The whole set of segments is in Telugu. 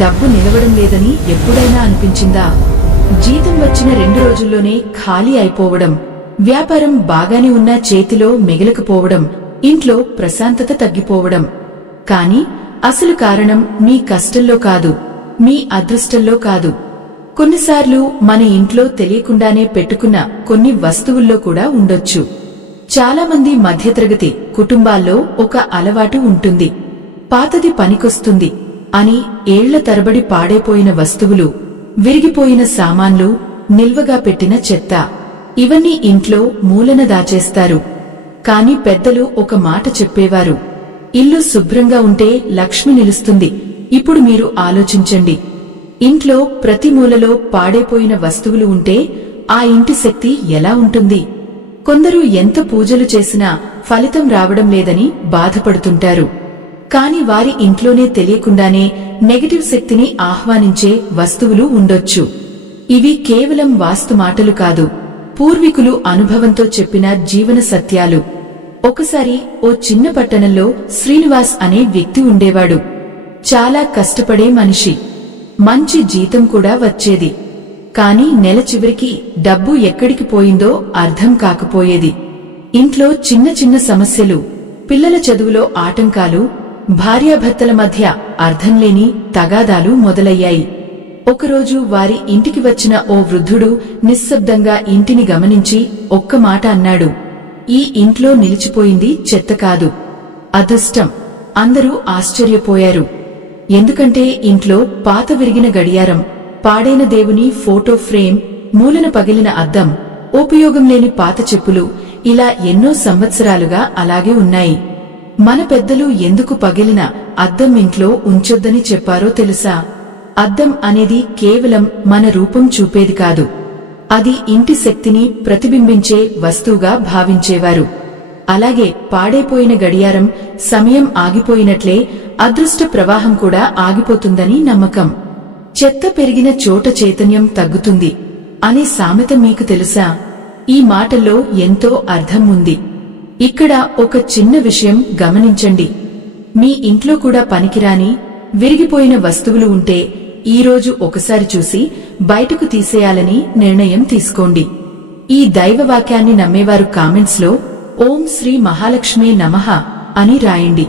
డబ్బు నిలవడం లేదని ఎప్పుడైనా అనిపించిందా? జీతం వచ్చిన 2 రోజుల్లోనే ఖాళీ అయిపోవడం, వ్యాపారం బాగానే ఉన్నా చేతిలో మిగలకపోవడం, ఇంట్లో ప్రశాంతత తగ్గిపోవడం. కాని అసలు కారణం మీ కష్టంలో కాదు, మీ అదృష్టంలో కాదు. కొన్నిసార్లు మన ఇంట్లో తెలియకుండానే పెట్టుకున్న కొన్ని వస్తువుల్లో కూడా ఉండొచ్చు. చాలామంది మధ్యతరగతి కుటుంబాల్లో ఒక అలవాటు ఉంటుంది. పాతది పనికొస్తుంది అని ఏళ్ల తరబడి పాడైపోయిన వస్తువులు, విరిగిపోయిన సామాన్లు, నిల్వగా పెట్టిన చెత్త, ఇవన్నీ ఇంట్లో మూలన దాచేస్తారు. కాని పెద్దలు ఒక మాట చెప్పేవారు, ఇల్లు శుభ్రంగా ఉంటే లక్ష్మి నిలుస్తుంది. ఇప్పుడు మీరు ఆలోచించండి, ఇంట్లో ప్రతి మూలలో పాడైపోయిన వస్తువులు ఉంటే ఆ ఇంటి శక్తి ఎలా ఉంటుంది? కొందరు ఎంత పూజలు చేసినా ఫలితం రావడం లేదని బాధపడుతుంటారు. కాని వారి ఇంట్లోనే తెలియకుండానే నెగటివ్ శక్తిని ఆహ్వానించే వస్తువులు ఉండొచ్చు. ఇవి కేవలం వాస్తు మాటలు కాదు, పూర్వీకులు అనుభవంతో చెప్పిన జీవన సత్యాలు. ఒకసారి ఓ చిన్న పట్టణంలో శ్రీనివాస్ అనే వ్యక్తి ఉండేవాడు. చాలా కష్టపడే మనిషి, మంచి జీతం కూడా వచ్చేది. కాని నెల చివరికి డబ్బు ఎక్కడికి పోయిందో అర్థం కాకపోయేది. ఇంట్లో చిన్న చిన్న సమస్యలు, పిల్లల చదువులో ఆటంకాలు, భార్యాభర్తల మధ్య అర్థంలేని తగాదాలు మొదలయ్యాయి. ఒకరోజు వారి ఇంటికి వచ్చిన ఓ వృద్ధుడు నిశ్శబ్దంగా ఇంటిని గమనించి ఒక్క మాట అన్నాడు, ఈ ఇంట్లో నిలిచిపోయింది చెత్త కాదు, అదృష్టం. అందరూ ఆశ్చర్యపోయారు. ఎందుకంటే ఇంట్లో పాత విరిగిన గడియారం, పాడైన దేవుని ఫోటో ఫ్రేమ్, మూలన పగిలిన అద్దం, ఉపయోగం లేని పాత చెప్పులు ఇలా ఎన్నో సంవత్సరాలుగా అలాగే ఉన్నాయి. మన పెద్దలు ఎందుకు పగిలిన అద్దం ఇంట్లో ఉంచొద్దని చెప్పారో తెలుసా? అద్దం అనేది కేవలం మన రూపం చూపేది కాదు, అది ఇంటి శక్తిని ప్రతిబింబించే వస్తువుగా భావించేవారు. అలాగే పాడైపోయిన గడియారం సమయం ఆగిపోయినట్లే అదృష్ట ప్రవాహం కూడా ఆగిపోతుందని నమ్మకం. చెత్త పెరిగిన చోట చైతన్యం తగ్గుతుంది అనే సామెత మీకు తెలుసా? ఈ మాటల్లో ఎంతో అర్థం ఉంది. ఇక్కడ ఒక చిన్న విషయం గమనించండి, మీ ఇంట్లో కూడా పనికిరాని, విరిగిపోయిన వస్తువులు ఉంటే ఈరోజు ఒకసారి చూసి బయటకు తీసేయాలని నిర్ణయం తీసుకోండి. ఈ దైవవాక్యాన్ని నమ్మేవారు కామెంట్స్ లో ఓం శ్రీ మహాలక్ష్మే నమః అని రాయండి.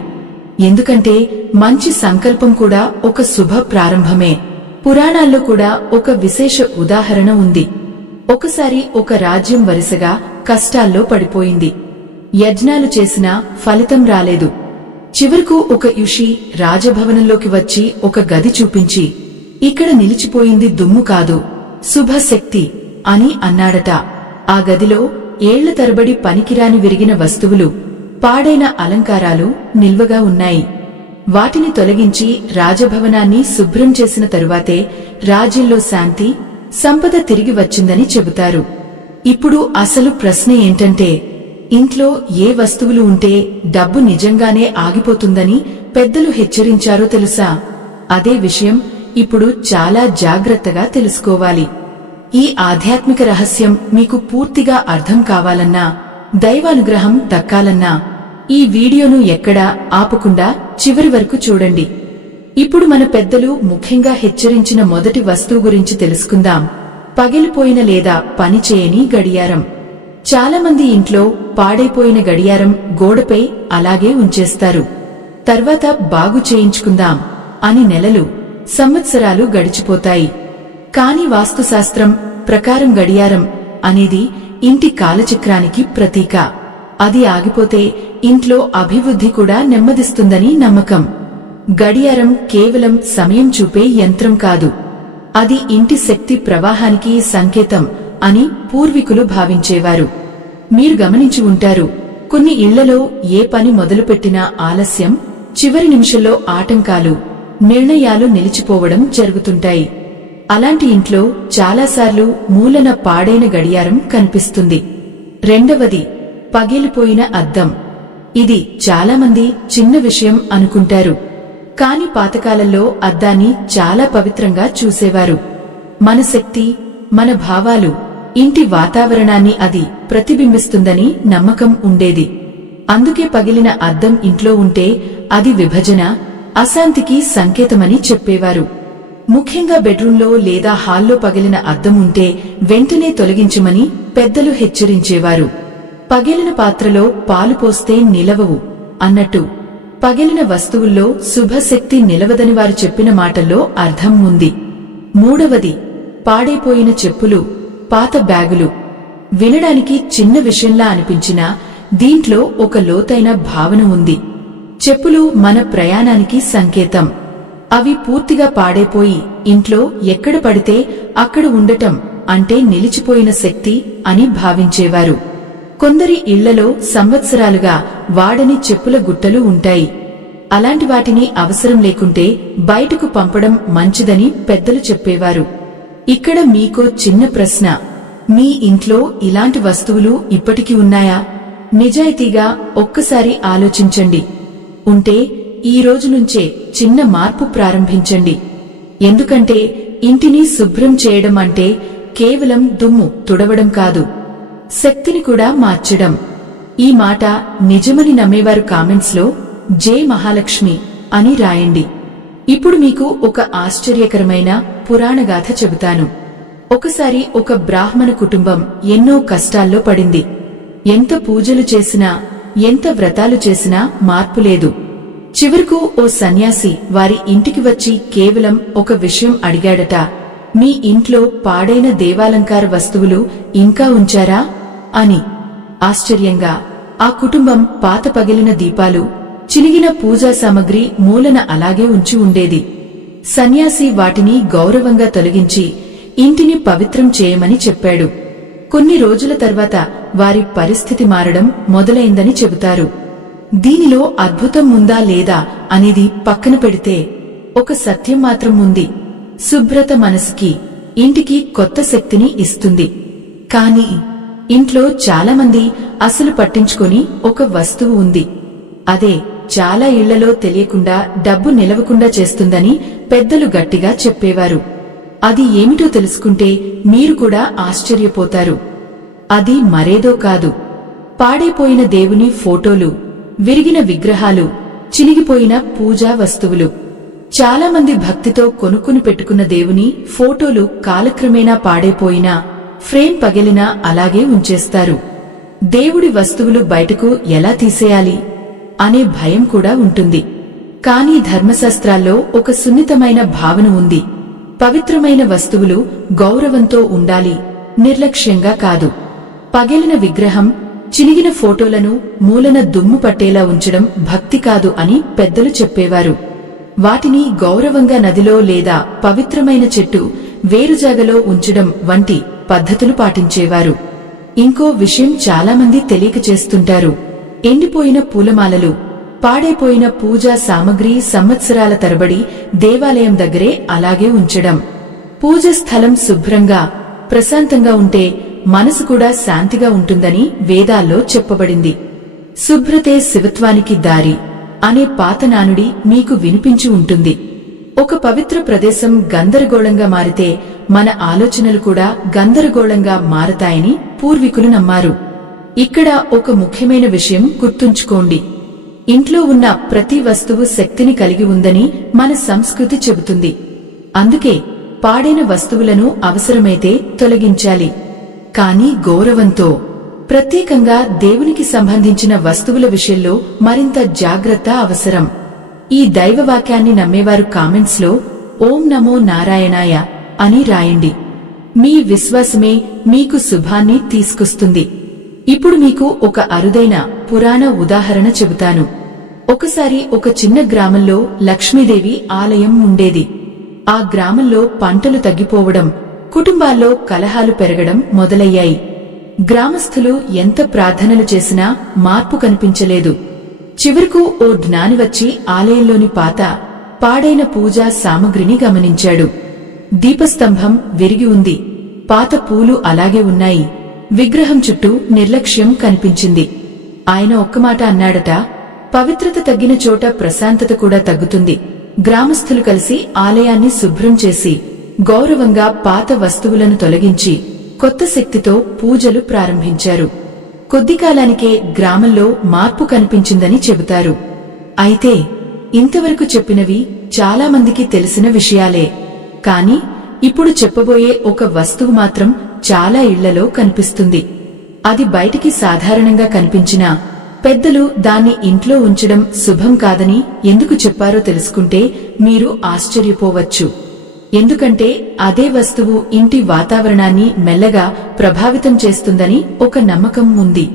ఎందుకంటే మంచి సంకల్పం కూడా ఒక శుభ ప్రారంభమే. పురాణాల్లో కూడా ఒక విశేష ఉదాహరణ ఉంది. ఒకసారి ఒక రాజ్యం వరుసగా కష్టాల్లో పడిపోయింది. యజ్ఞాలు చేసినా ఫలితం రాలేదు. చివరకు ఒక ఋషి రాజభవనంలోకి వచ్చి ఒక గది చూపించి, ఇక్కడ నిలిచిపోయింది దుమ్ము కాదు, శుభశక్తి అని అన్నాడట. ఆ గదిలో ఏళ్ల తరబడి పనికిరాని విరిగిన వస్తువులు, పాడైన అలంకారాలు నిల్వగా ఉన్నాయి. వాటిని తొలగించి రాజభవనాన్ని శుభ్రం చేసిన తరువాతే రాజ్యంలో శాంతి, సంపద తిరిగి వచ్చిందని చెబుతారు. ఇప్పుడు అసలు ప్రశ్న ఏంటంటే, ఇంట్లో ఏ వస్తువులు ఉంటే డబ్బు నిజంగానే ఆగిపోతుందని పెద్దలు హెచ్చరించారో తెలుసా? అదే విషయం ఇప్పుడు చాలా జాగ్రత్తగా తెలుసుకోవాలి. ఈ ఆధ్యాత్మిక రహస్యం మీకు పూర్తిగా అర్థం కావాలన్నా, దైవానుగ్రహం దక్కాలన్నా ఈ వీడియోను ఎక్కడా ఆపకుండా చివరి వరకు చూడండి. ఇప్పుడు మన పెద్దలు ముఖ్యంగా హెచ్చరించిన మొదటి వస్తువు గురించి తెలుసుకుందాం, పగిలిపోయిన లేదా పనిచేయని గడియారం. చాలామంది ఇంట్లో పాడైపోయిన గడియారం గోడపై అలాగే ఉంచేస్తారు. తర్వాత బాగు చేయించుకుందాం అని నెలలు, సంవత్సరాలు గడిచిపోతాయి. కాని వాస్తుశాస్త్రం ప్రకారం గడియారం అనేది ఇంటి కాలచక్రానికి ప్రతీక. అది ఆగిపోతే ఇంట్లో అభివృద్ధి కూడా నెమ్మదిస్తుందని నమ్మకం. గడియారం కేవలం సమయం చూపే యంత్రం కాదు, అది ఇంటి శక్తి ప్రవాహానికి సంకేతం అని పూర్వీకులు భావించేవారు. మీరు గమనించి ఉంటారు, కొన్ని ఇళ్లలో ఏ పని మొదలుపెట్టినా ఆలస్యం, చివరి నిమిషంలో ఆటంకాలు, నిర్ణయాలు నిలిచిపోవడం జరుగుతుంటాయి. అలాంటి ఇంట్లో చాలాసార్లు మూలన పాడైన గడియారం కనిపిస్తుంది. రెండవది, పగిలిపోయిన అద్దం. ఇది చాలామంది చిన్న విషయం అనుకుంటారు. కాని పాతకాలంలో అద్దాన్ని చాలా పవిత్రంగా చూసేవారు. మన శక్తి, మన భావాలు, ఇంటి వాతావరణాన్ని అది ప్రతిబింబిస్తుందని నమ్మకం ఉండేది. అందుకే పగిలిన అద్దం ఇంట్లో ఉంటే అది విభజన, అశాంతికి సంకేతమని చెప్పేవారు. ముఖ్యంగా బెడ్రూంలో లేదా హాల్లో పగిలిన అద్దం ఉంటే వెంటనే తొలగించమని పెద్దలు హెచ్చరించేవారు. పగిలిన పాత్రలో పాలు పోస్తే నిలవవు అన్నట్టు పగిలిన వస్తువుల్లో శుభశక్తి నిలవదని వారు చెప్పిన మాటల్లో అర్థం ఉంది. మూడవది, పాడైపోయిన చెప్పులు, పాత బ్యాగులు. వినడానికి చిన్న విషయంలా అనిపించినా దీంట్లో ఒక లోతైన భావన ఉంది. చెప్పులు మన ప్రయాణానికి సంకేతం. అవి పూర్తిగా పాడైపోయి ఇంట్లో ఎక్కడ పడితే అక్కడ ఉండటం అంటే నిలిచిపోయిన శక్తి అని భావించేవారు. కొందరి ఇళ్లలో సంవత్సరాలుగా వాడని చెప్పుల గుట్టలు ఉంటాయి. అలాంటి వాటిని అవసరం లేకుంటే బయటకు పంపడం మంచిదని పెద్దలు చెప్పేవారు. ఇక్కడ మీకో చిన్న ప్రశ్న. మీ ఇంట్లో ఇలాంటి వస్తువులు ఇప్పటికీ ఉన్నాయా? నిజాయితీగా ఒక్కసారి ఆలోచించండి. ఉంటే ఈ రోజు నుంచే చిన్న మార్పు ప్రారంభించండి. ఎందుకంటే ఇంటిని శుభ్రం చేయడం అంటే కేవలం దుమ్ము తుడవడం కాదు, శక్తిని కూడా మార్చడం. ఈ మాట నిజమని నమ్మేవారు కామెంట్స్లో జై మహాలక్ష్మి అని రాయండి. ఇప్పుడు మీకు ఒక ఆశ్చర్యకరమైన పురాణగాథ చెబుతాను. ఒకసారి ఒక బ్రాహ్మణ కుటుంబం ఎన్నో కష్టాల్లో పడింది. ఎంత పూజలు చేసినా, ఎంత వ్రతాలు చేసినా మార్పు లేదు. చివరకు ఓ సన్యాసి వారి ఇంటికి వచ్చి కేవలం ఒక విషయం అడిగాడట. మీ ఇంట్లో పాడైన దేవాలంకార వస్తువులు ఇంకా ఉంచారా అని. ఆశ్చర్యంగా ఆ కుటుంబం పాత పగిలిన దీపాలు, చినిగిన పూజా సామగ్రి మూలన అలాగే ఉంచి ఉండేది. సన్యాసి వాటిని గౌరవంగా తొలగించి ఇంటిని పవిత్రం చేయమని చెప్పాడు. కొన్ని రోజుల తర్వాత వారి పరిస్థితి మారడం మొదలైందని చెబుతారు. దీనిలో అద్భుతం ఉందా లేదా అనేది పక్కన పెడితే ఒక సత్యం మాత్రం ఉంది. శుభ్రత మనసుకి, ఇంటికి కొత్త శక్తిని ఇస్తుంది. కాని ఇంట్లో చాలామంది అసలు పట్టించుకొని ఒక వస్తువు ఉంది. అదే చాలా ఇళ్లలో తెలియకుండా డబ్బు నిలవకుండా చేస్తుందని పెద్దలు గట్టిగా చెప్పేవారు. అది ఏమిటో తెలుసుకుంటే మీరు కూడా ఆశ్చర్యపోతారు. అది మరేదో కాదు, పాడైపోయిన దేవుని ఫోటోలు, విరిగిన విగ్రహాలు, చినిగిపోయిన పూజా వస్తువులు. చాలామంది భక్తితో కొనుక్కుని పెట్టుకున్న దేవుని ఫోటోలు కాలక్రమేణా పాడైపోయినా, ఫ్రేమ్ పగిలినా అలాగే ఉంచేస్తారు. దేవుడి వస్తువులు బయటకు ఎలా తీసేయాలి అనే భయం కూడా ఉంటుంది. కానీ ధర్మశాస్త్రాల్లో ఒక సున్నితమైన భావన ఉంది. పవిత్రమైన వస్తువులు గౌరవంతో ఉండాలి, నిర్లక్ష్యంగా కాదు. పగిలిన విగ్రహం, చినిగిన ఫోటోలను మూలన దుమ్ము పట్టేలా ఉంచడం భక్తి కాదు అని పెద్దలు చెప్పేవారు. వాటిని గౌరవంగా నదిలో లేదా పవిత్రమైన చెట్టు వేరుజాగలో ఉంచడం వంటి పద్ధతులు పాటించేవారు. ఇంకో విషయం చాలామంది తెలియక చేస్తుంటారు. ఎండిపోయిన పూలమాలలు, పాడైపోయిన పూజా సామగ్రి సంవత్సరాల తరబడి దేవాలయం దగ్గరే అలాగే ఉంచడం. పూజ స్థలం శుభ్రంగా, ప్రశాంతంగా ఉంటే మనసు కూడా శాంతిగా ఉంటుందని వేదాల్లో చెప్పబడింది. శుభ్రతే శివత్వానికి దారి అనే పాత నానుడి మీకు వినిపించి ఉంటుంది. ఒక పవిత్ర ప్రదేశం గందరగోళంగా మారితే మన ఆలోచనలు కూడా గందరగోళంగా మారతాయని పూర్వీకులు నమ్మారు. ఇక్కడ ఒక ముఖ్యమైన విషయం గుర్తుంచుకోండి. ఇంట్లో ఉన్న ప్రతి వస్తువు శక్తిని కలిగి ఉందని మన సంస్కృతి చెబుతుంది. అందుకే పాడైన వస్తువులను అవసరమైతే తొలగించాలి, కానీ గౌరవంతో. ప్రత్యేకంగా దేవునికి సంబంధించిన వస్తువుల విషయంలో మరింత జాగ్రత్త అవసరం. ఈ దైవవాక్యాన్ని నమ్మేవారు కామెంట్స్లో ఓం నమో నారాయణాయ అని రాయండి. మీ విశ్వాసమే మీకు శుభాన్ని తీసుకొస్తుంది. ఇప్పుడు మీకు ఒక అరుదైన పురాణ ఉదాహరణ చెబుతాను. ఒకసారి ఒక చిన్న గ్రామంలో లక్ష్మీదేవి ఆలయం ఉండేది. ఆ గ్రామంలో పంటలు తగ్గిపోవడం, కుటుంబాల్లో కలహాలు పెరగడం మొదలయ్యాయి. గ్రామస్థులు ఎంత ప్రార్థనలు చేసినా మార్పు కనిపించలేదు. చివరకు ఓ జ్ఞాని వచ్చి ఆలయంలోని పాడైన పూజా సామగ్రిని గమనించాడు. దీపస్తంభం విరిగి ఉంది, పాత పూలు అలాగే ఉన్నాయి, విగ్రహం చుట్టూ నిర్లక్ష్యం కనిపించింది. ఆయన ఒక్క మాట అన్నాడట, పవిత్రత తగ్గిన చోట ప్రశాంతత కూడా తగ్గుతుంది. గ్రామస్థులు కలిసి ఆలయాన్ని శుభ్రం చేసి గౌరవంగా పాత వస్తువులను తొలగించి కొత్త శక్తితో పూజలు ప్రారంభించారు. కొద్ది కాలానికే గ్రామంలో మార్పు కనిపించిందని చెబుతారు. అయితే ఇంతవరకు చెప్పినవి చాలా మందికి తెలిసిన విషయాలే. కాని ఇప్పుడు చెప్పబోయే ఒక వస్తువు మాత్రం చాలా ఇళ్లలో కనిపిస్తుంది. అది బయటికి సాధారణంగా కనిపించినా పెద్దలు దాన్ని ఇంట్లో ఉంచడం శుభం కాదని ఎందుకు చెప్పారో తెలుసుకుంటే మీరు ఆశ్చర్యపోవచ్చు. ఎందుకంటే అదే వస్తువు ఇంటి వాతావరణాన్ని మెల్లగా ప్రభావితం చేస్తుందని ఒక నమ్మకం ఉంది.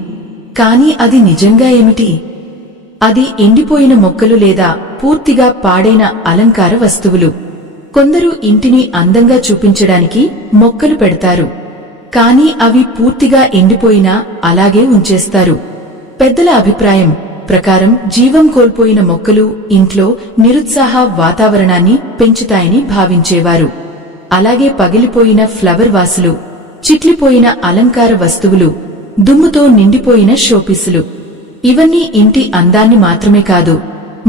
కాని అది నిజంగా ఏమిటి? అది ఎండిపోయిన మొక్కలు లేదా పూర్తిగా పాడైన అలంకార వస్తువులు. కొందరు ఇంటిని అందంగా చూపించడానికి మొక్కలు పెడతారు, కాని అవి పూర్తిగా ఎండిపోయినా అలాగే ఉంచేస్తారు. పెద్దల అభిప్రాయం ప్రకారం జీవం కోల్పోయిన మొక్కలు ఇంట్లో నిరుత్సాహ వాతావరణాన్ని పెంచుతాయని భావించేవారు. అలాగే పగిలిపోయిన ఫ్లవర్ వాసులు, చిట్లిపోయిన అలంకార వస్తువులు, దుమ్ముతో నిండిపోయిన షోపీసులు ఇవన్నీ ఇంటి అందాన్ని మాత్రమే కాదు,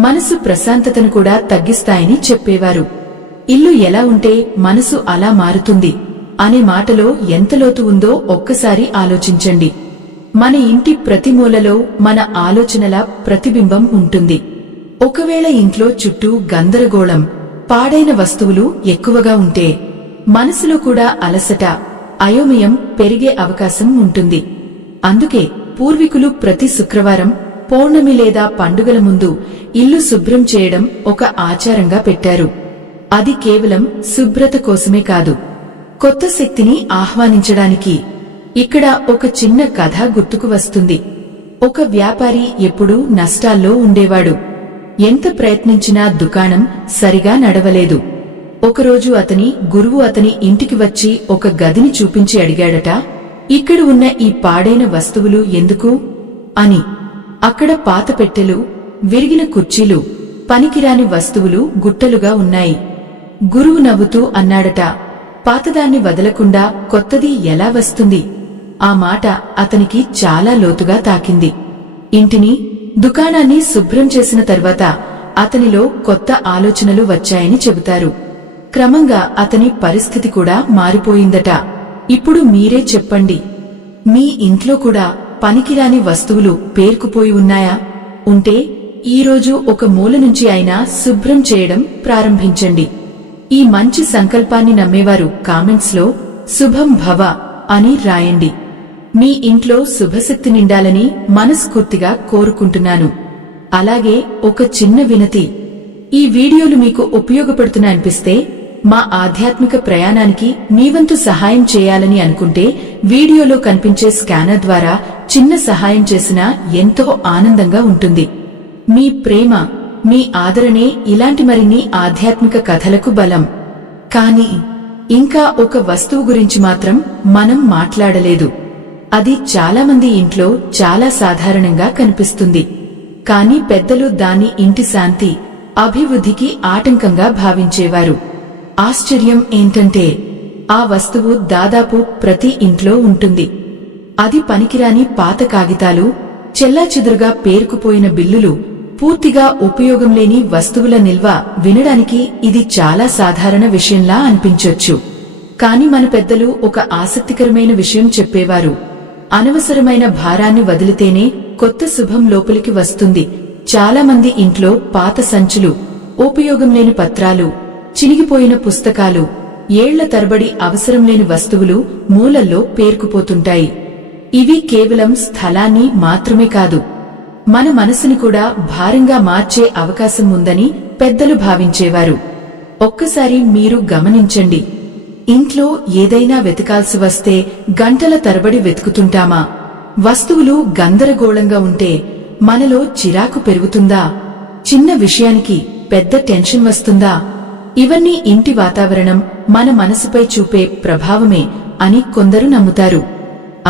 మనసు ప్రశాంతతను కూడా తగ్గిస్తాయని చెప్పేవారు. ఇల్లు ఎలా ఉంటే మనసు అలా మారుతుంది అనే మాటలో ఎంత లోతు ఉందో ఒక్కసారి ఆలోచించండి. మన ఇంటి ప్రతి మూలలో మన ఆలోచనల ప్రతిబింబం ఉంటుంది. ఒకవేళ ఇంట్లో చుట్టూ గందరగోళం, పాడైన వస్తువులు ఎక్కువగా ఉంటే మనసులో కూడా అలసట, అయోమయం పెరిగే అవకాశం ఉంటుంది. అందుకే పూర్వీకులు ప్రతి శుక్రవారం, పౌర్ణమి లేదా పండుగల ముందు ఇల్లు శుభ్రం చేయడం ఒక ఆచారంగా పెట్టారు. అది కేవలం శుభ్రత కోసమే కాదు, కొత్త శక్తిని ఆహ్వానించడానికి. ఇక్కడ ఒక చిన్న కథ గుర్తుకు వస్తుంది. ఒక వ్యాపారి ఎప్పుడూ నష్టాల్లో ఉండేవాడు. ఎంత ప్రయత్నించినా దుకాణం సరిగా నడవలేదు. ఒకరోజు అతని గురువు అతని ఇంటికి వచ్చి ఒక గదిని చూపించి అడిగాడట, ఇక్కడ ఉన్న ఈ పాడైన వస్తువులు ఎందుకు అని. అక్కడ పాత పెట్టెలు, విరిగిన కుర్చీలు, పనికిరాని వస్తువులు గుట్టలుగా ఉన్నాయి. గురువు నవ్వుతూ అన్నాడట, పాతదాన్ని వదలకుండా కొత్తది ఎలా వస్తుంది? ఆ మాట అతనికి చాలా లోతుగా తాకింది. ఇంటిని, దుకాణాన్ని శుభ్రం చేసిన తర్వాత అతనిలో కొత్త ఆలోచనలు వచ్చాయని చెబుతారు. క్రమంగా అతని పరిస్థితి కూడా మారిపోయిందట. ఇప్పుడు మీరే చెప్పండి, మీ ఇంట్లో కూడా పనికిరాని వస్తువులు పేరుకుపోయి ఉన్నాయా? ఉంటే ఈరోజు ఒక మూల నుంచి అయినా శుభ్రం చేయడం ప్రారంభించండి. ఈ మంచి సంకల్పాన్ని నమ్మేవారు కామెంట్స్ లో శుభం భవ అని రాయండి. మీ ఇంట్లో శుభశక్తి నిండాలని మనస్ఫూర్తిగా కోరుకుంటున్నాను. అలాగే ఒక చిన్న వినతి, ఈ వీడియోలు మీకు ఉపయోగపడుతున్నాయనిపిస్తే మా ఆధ్యాత్మిక ప్రయాణానికి మీ వంతు సహాయం చేయాలని అనుకుంటే వీడియోలో కనిపించే స్కానర్ ద్వారా చిన్న సహాయం చేసినా ఎంతో ఆనందంగా ఉంటుంది. మీ ప్రేమ, మీ ఆదరణే ఇలాంటి మరిన్ని ఆధ్యాత్మిక కథలకు బలం. కానీ ఇంకా ఒక వస్తువు గురించి మాత్రం మనం మాట్లాడలేదు. అది చాలామంది ఇంట్లో చాలా సాధారణంగా కనిపిస్తుంది. కాని పెద్దలు దాన్ని ఇంటి శాంతి, అభివృద్ధికి ఆటంకంగా భావించేవారు. ఆశ్చర్యం ఏంటంటే ఆ వస్తువు దాదాపు ప్రతి ఇంట్లో ఉంటుంది. అది పనికిరాని పాత కాగితాలు, చెల్లాచెదురుగా పేరుకుపోయిన బిల్లులు, పూర్తిగా ఉపయోగం లేని వస్తువుల నిల్వ. వినడానికి ఇది చాలా సాధారణ విషయంలా అనిపించొచ్చు. కాని మన పెద్దలు ఒక ఆసక్తికరమైన విషయం చెప్పేవారు. అనవసరమైన భారాన్ని వదిలితేనే కొత్త శుభం లోపలికి వస్తుంది. చాలా మంది ఇంట్లో పాత సంచులు, ఉపయోగం లేని పత్రాలు, చినిగిపోయిన పుస్తకాలు, ఏళ్ల తరబడి అవసరం లేని వస్తువులు మూలల్లో పేరుకుపోతుంటాయి. ఇవి కేవలం స్థలాన్ని మాత్రమే కాదు, మన మనసుని కూడా భారంగా మార్చే అవకాశం ఉందని పెద్దలు భావించేవారు. ఒక్కసారి మీరు గమనించండి, ఇంట్లో ఏదైనా వెతకాల్సి వస్తే గంటల తరబడి వెతుకుతుంటామా? వస్తువులు గందరగోళంగా ఉంటే మనలో చిరాకు పెరుగుతుందా? చిన్న విషయానికి పెద్ద టెన్షన్ వస్తుందా? ఇవన్నీ ఇంటి వాతావరణం మన మనసుపై చూపే ప్రభావమే అని కొందరు నమ్ముతారు.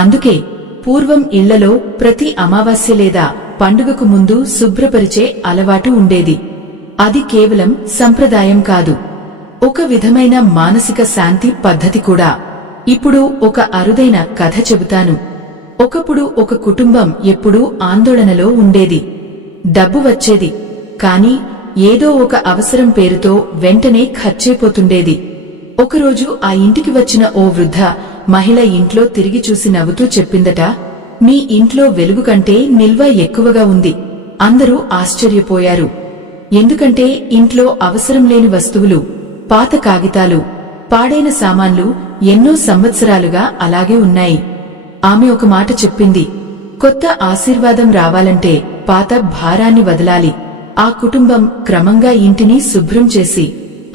అందుకే పూర్వం ఇళ్లలో ప్రతి అమావాస్య లేదా పండుగకు ముందు శుభ్రపరిచే అలవాటు ఉండేది. అది కేవలం సంప్రదాయం కాదు, ఒక విధమైన మానసిక శాంతి పద్ధతి కూడా. ఇప్పుడు ఒక అరుదైన కథ చెబుతాను. ఒకప్పుడు ఒక కుటుంబం ఎప్పుడూ ఆందోళనలో ఉండేది. డబ్బు వచ్చేది, కాని ఏదో ఒక అవసరం పేరుతో వెంటనే ఖర్చైపోతుండేది. ఒకరోజు ఆ ఇంటికి వచ్చిన ఓ వృద్ధ మహిళ ఇంట్లో తిరిగి చూసి నవ్వుతూ చెప్పిందట, మీ ఇంట్లో వెలుగు కంటే నిల్వ ఎక్కువగా ఉంది. అందరూ ఆశ్చర్యపోయారు. ఎందుకంటే ఇంట్లో అవసరం లేని వస్తువులు, పాత కాగితాలు, పాడైన సామాన్లు ఎన్నో సంవత్సరాలుగా అలాగే ఉన్నాయి. ఆమె ఒక మాట చెప్పింది, కొత్త ఆశీర్వాదం రావాలంటే పాత భారాన్ని వదలాలి. ఆ కుటుంబం క్రమంగా ఇంటిని శుభ్రం చేసి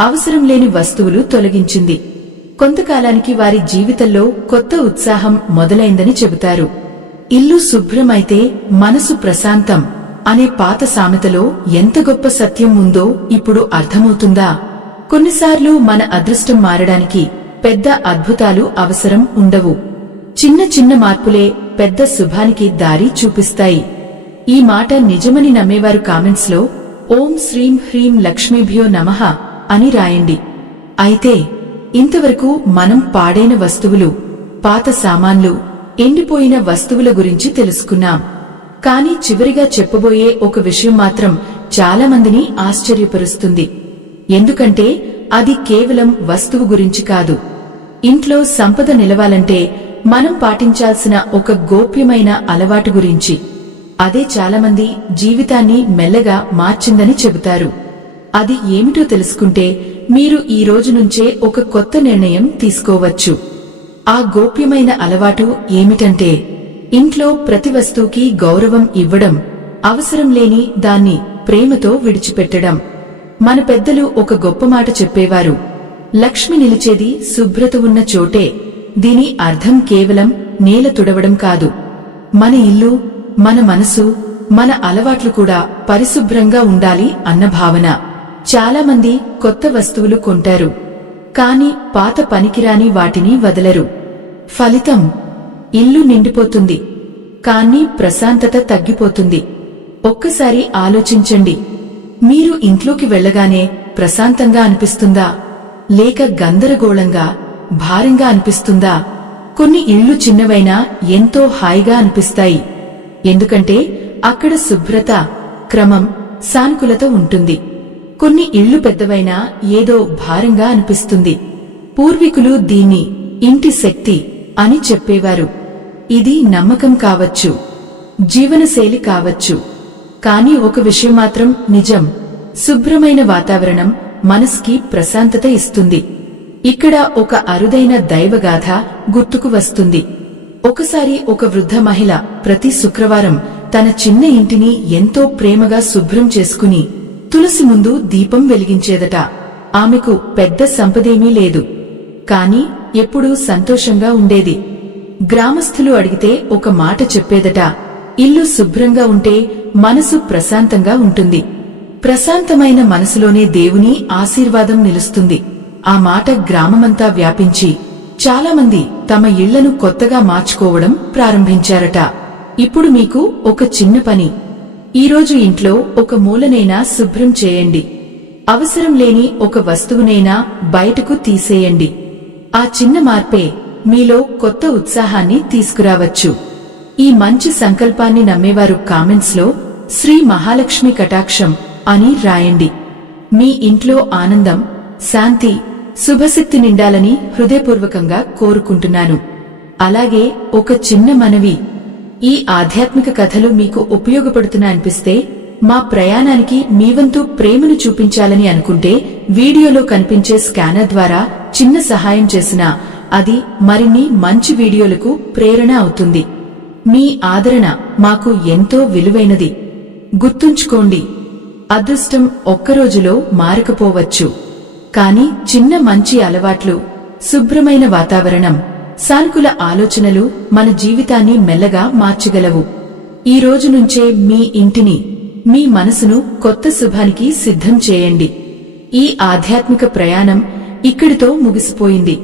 అవసరం లేని వస్తువులు తొలగించింది. కొంతకాలానికి వారి జీవితంలో కొత్త ఉత్సాహం మొదలైందని చెబుతారు. ఇల్లు శుభ్రమైతే మనసు ప్రశాంతం అనే పాత సామెతలో ఎంత గొప్ప సత్యం ఉందో ఇప్పుడు అర్థమవుతుందా? కొన్నిసార్లు మన అదృష్టం మారడానికి పెద్ద అద్భుతాలు అవసరం ఉండవు. చిన్న చిన్న మార్పులే పెద్ద శుభానికి దారి చూపిస్తాయి. ఈ మాట నిజమని నమ్మేవారు కామెంట్స్ లో ఓం శ్రీం హ్రీం లక్ష్మీభ్యో నమః అని రాయండి. అయితే ఇంతవరకు మనం పాడైన వస్తువులు, పాత సామాన్లు, ఎండిపోయిన వస్తువుల గురించి తెలుసుకున్నాం. కానీ చివరిగా చెప్పబోయే ఒక విషయం మాత్రం చాలా మందిని ఆశ్చర్యపరుస్తుంది. ఎందుకంటే అది కేవలం వస్తువు గురించి కాదు. ఇంట్లో సంపద నిలవాలంటే మనం పాటించాల్సిన ఒక గోప్యమైన అలవాటు గురించి. అదే చాలామంది జీవితాన్ని మెల్లగా మార్చిందని చెబుతారు. అది ఏమిటో తెలుసుకుంటే మీరు ఈ రోజు నుంచే ఒక కొత్త నిర్ణయం తీసుకోవచ్చు. ఆ గోప్యమైన అలవాటు ఏమిటంటే ఇంట్లో ప్రతి వస్తువుకి గౌరవం ఇవ్వడం, అవసరం లేని దాన్ని ప్రేమతో విడిచిపెట్టడం. మన పెద్దలు ఒక గొప్ప మాట చెప్పేవారు, లక్ష్మి నిలిచేది శుభ్రత ఉన్న చోటే. దీని అర్థం కేవలం నేల తుడవడం కాదు. మన ఇల్లు, మన మనసు, మన అలవాట్లు కూడా పరిశుభ్రంగా ఉండాలి అన్న భావన. చాలామంది కొత్త వస్తువులు కొంటారు, కాని పాత పనికిరాని వాటిని వదలరు. ఫలితం ఇల్లు నిండిపోతుంది, కానీ ప్రశాంతత తగ్గిపోతుంది. ఒక్కసారి ఆలోచించండి, మీరు ఇంట్లోకి వెళ్లగానే ప్రశాంతంగా అనిపిస్తుందా, లేక గందరగోళంగా, భారంగా అనిపిస్తుందా? కొన్ని ఇళ్లు చిన్నవైనా ఎంతో హాయిగా అనిపిస్తాయి. ఎందుకంటే అక్కడ శుభ్రత, క్రమం, సానుకూలత ఉంటుంది. కొన్ని ఇళ్లు పెద్దవైనా ఏదో భారంగా అనిపిస్తుంది. పూర్వీకులు దీన్ని ఇంటి శక్తి అని చెప్పేవారు. ఇది నమ్మకం కావచ్చు, జీవనశైలి కావచ్చు, కానీ ఒక విషయం మాత్రం నిజం, శుభ్రమైన వాతావరణం మనసుకి ప్రశాంతత ఇస్తుంది. ఇక్కడ ఒక అరుదైన దైవగాథ గుర్తుకు వస్తుంది. ఒకసారి ఒక వృద్ధ మహిళ ప్రతి శుక్రవారం తన చిన్న ఇంటిని ఎంతో ప్రేమగా శుభ్రం చేసుకుని తులసి ముందు దీపం వెలిగించేదట. ఆమెకు పెద్ద సంపదేమీ లేదు, కాని ఎప్పుడూ సంతోషంగా ఉండేది. గ్రామస్థులు అడిగితే ఒక మాట చెప్పేదట, ఇల్లు శుభ్రంగా ఉంటే మనసు ప్రశాంతంగా ఉంటుంది. ప్రశాంతమైన మనసులోనే దేవుని ఆశీర్వాదం నిలుస్తుంది. ఆ మాట గ్రామమంతా వ్యాపించి చాలామంది తమ ఇళ్లను కొత్తగా మార్చుకోవడం ప్రారంభించారట. ఇప్పుడు మీకు ఒక చిన్న పని. ఈరోజు ఇంట్లో ఒక మూలనైనా శుభ్రం చేయండి. అవసరం లేని ఒక వస్తువునైనా బయటకు తీసేయండి. ఆ చిన్న మార్పే మీలో కొత్త ఉత్సాహాన్ని తీసుకురావచ్చు. ఈ మంచి సంకల్పాన్ని నమ్మేవారు కామెంట్స్ లో శ్రీ మహాలక్ష్మి కటాక్షం అని రాయండి. మీ ఇంట్లో ఆనందం, శాంతి, శుభశక్తి నిండాలని హృదయపూర్వకంగా కోరుకుంటున్నాను. అలాగే ఒక చిన్న మనవి, ఈ ఆధ్యాత్మిక కథలు మీకు ఉపయోగపడుతున్నా అనిపిస్తే, మా ప్రయాణానికి మీ వంతు ప్రేమను చూపించాలని అనుకుంటే వీడియోలో కనిపించే స్కానర్ ద్వారా చిన్న సహాయం చేసినా అది మరిన్ని మంచి వీడియోలకు ప్రేరణ అవుతుంది. మీ ఆదరణ మాకు ఎంతో విలువైనది. గుర్తుంచుకోండి, అదృష్టం ఒక్కరోజులో మారకపోవచ్చు, కాని చిన్న మంచి అలవాట్లు, శుభ్రమైన వాతావరణం, సానుకూల ఆలోచనలు మన జీవితాన్ని మెల్లగా మార్చగలవు. ఈ రోజు నుంచే మీ ఇంటిని, మీ మనసును కొత్త శుభానికి సిద్ధం చేయండి. ఈ ఆధ్యాత్మిక ప్రయాణం ఇక్కడితో ముగిసిపోయింది.